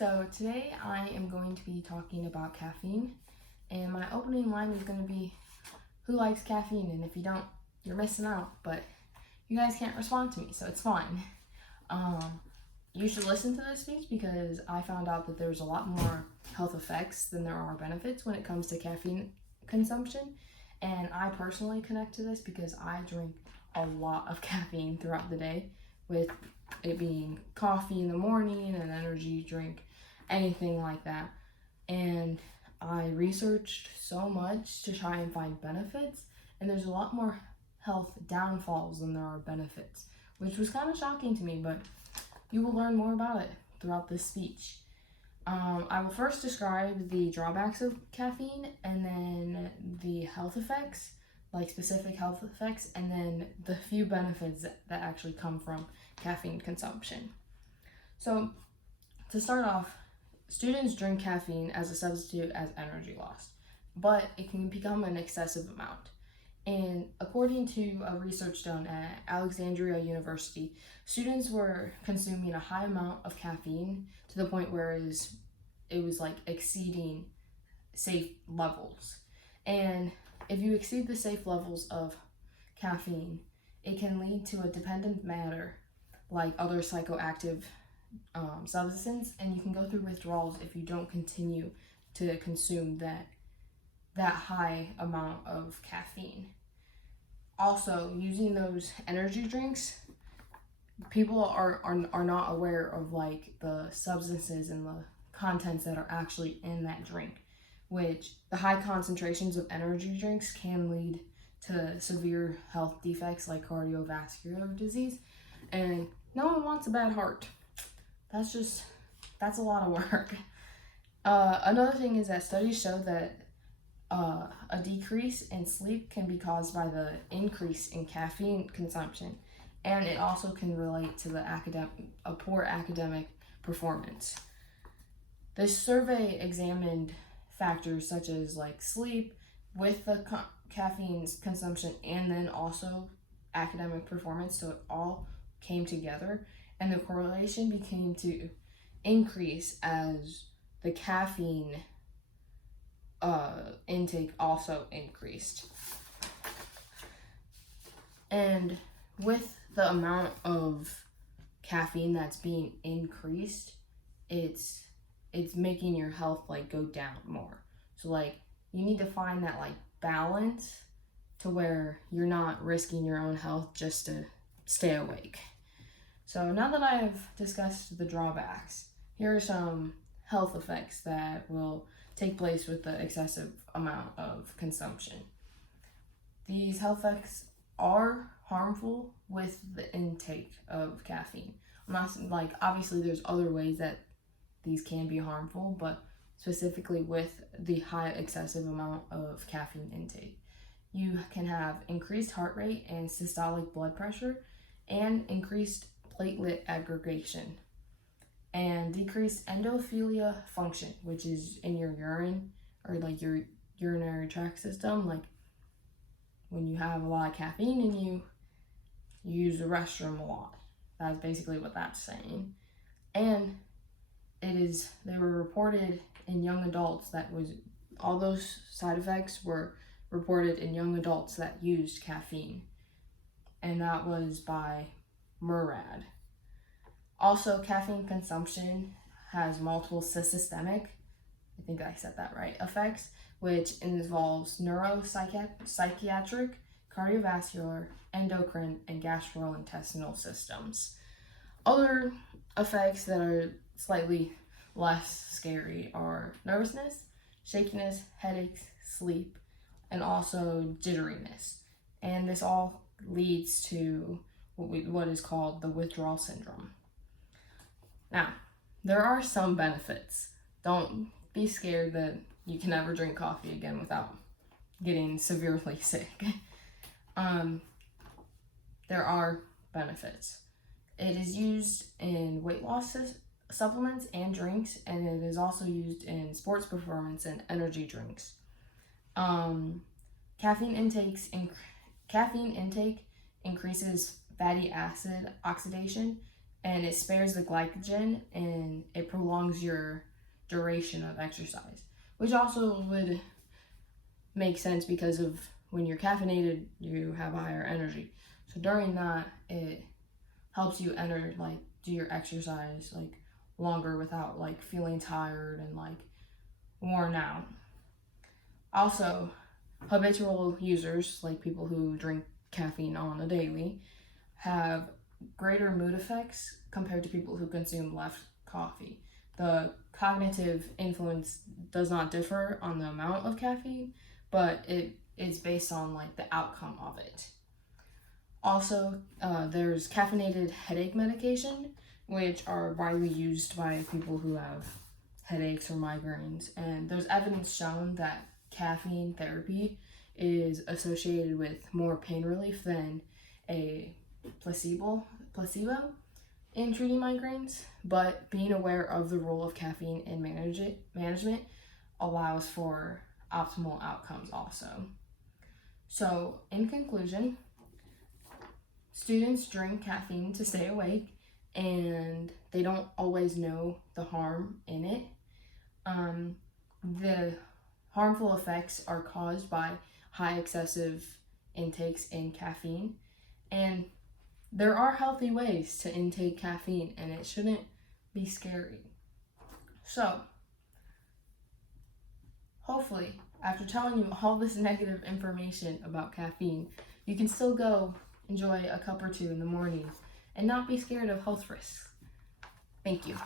So today I am going to be talking about caffeine, and my opening line is going to be, who likes caffeine? And if you don't, you're missing out, but you guys can't respond to me, so it's fine. You should listen to this speech because I found out that there's a lot more health effects than there are benefits when it comes to caffeine consumption, and I personally connect to this because I drink a lot of caffeine throughout the day, with it being coffee in the morning, an energy drink, anything like that. And I researched so much to try and find benefits, and there's a lot more health downfalls than there are benefits, which was kind of shocking to me, but you will learn more about it throughout this speech. I will first describe the drawbacks of caffeine, and then the health effects, like specific health effects, and then the few benefits that actually come from caffeine consumption. So, to start off, students drink caffeine as a substitute as energy loss, but it can become an excessive amount. And according to a research done at Alexandria University, students were consuming a high amount of caffeine to the point where it was like exceeding safe levels. And if you exceed the safe levels of caffeine, it can lead to a dependent matter like other psychoactive substances, and you can go through withdrawals if you don't continue to consume that high amount of caffeine. Also, using those energy drinks, people are not aware of like the substances and the contents that are actually in that drink, which the high concentrations of energy drinks can lead to severe health defects like cardiovascular disease, and no one wants a bad heart. That's a lot of work. Another thing is that studies show that a decrease in sleep can be caused by the increase in caffeine consumption, and it also can relate to a poor academic performance. This survey examined factors such as like sleep with the caffeine consumption and then also academic performance, so it all came together, and the correlation became to increase as the caffeine intake also increased. And with the amount of caffeine that's being increased, it's making your health like go down more. So like you need to find that like balance to where you're not risking your own health just to stay awake. So now that I've discussed the drawbacks, here are some health effects that will take place with the excessive amount of consumption. These health effects are harmful with the intake of caffeine. I'm not like, obviously there's other ways that these can be harmful, but specifically with the high excessive amount of caffeine intake, you can have increased heart rate and systolic blood pressure, and increased platelet aggregation, and decreased endophilia function, which is in your urine or like your urinary tract system. Like when you have a lot of caffeine in you, you use the restroom a lot. That's basically what that's saying. And they were reported in young adults all those side effects were reported in young adults that used caffeine, and that was by Murad. Also, caffeine consumption has multiple systemic, I think I said that right, effects, which involves neuropsychiatric, cardiovascular, endocrine, and gastrointestinal systems. Other effects that are slightly less scary are nervousness, shakiness, headaches, sleep, and also jitteriness. And this all leads to what is called the withdrawal syndrome. Now, there are some benefits. Don't be scared that you can never drink coffee again without getting severely sick. There are benefits. It is used in weight loss supplements and drinks, and it is also used in sports performance and energy drinks. Caffeine intake increases fatty acid oxidation, and it spares the glycogen and it prolongs your duration of exercise, which also would make sense because of when you're caffeinated, you have a higher energy. So during that, it helps you do your exercise longer without feeling tired and worn out. Also, habitual users, like people who drink caffeine on a daily, have greater mood effects compared to people who consume less coffee. The cognitive influence does not differ on the amount of caffeine, but it is based on the outcome of it. Also, there's caffeinated headache medication, which are widely used by people who have headaches or migraines, and there's evidence shown that caffeine therapy is associated with more pain relief than a placebo in treating migraines. But being aware of the role of caffeine in management allows for optimal outcomes also. So in conclusion, students drink caffeine to stay awake, and they don't always know the harm in it. The harmful effects are caused by high excessive intakes in caffeine, and there are healthy ways to intake caffeine, and it shouldn't be scary. So, hopefully, after telling you all this negative information about caffeine, you can still go enjoy a cup or two in the morning and not be scared of health risks. Thank you.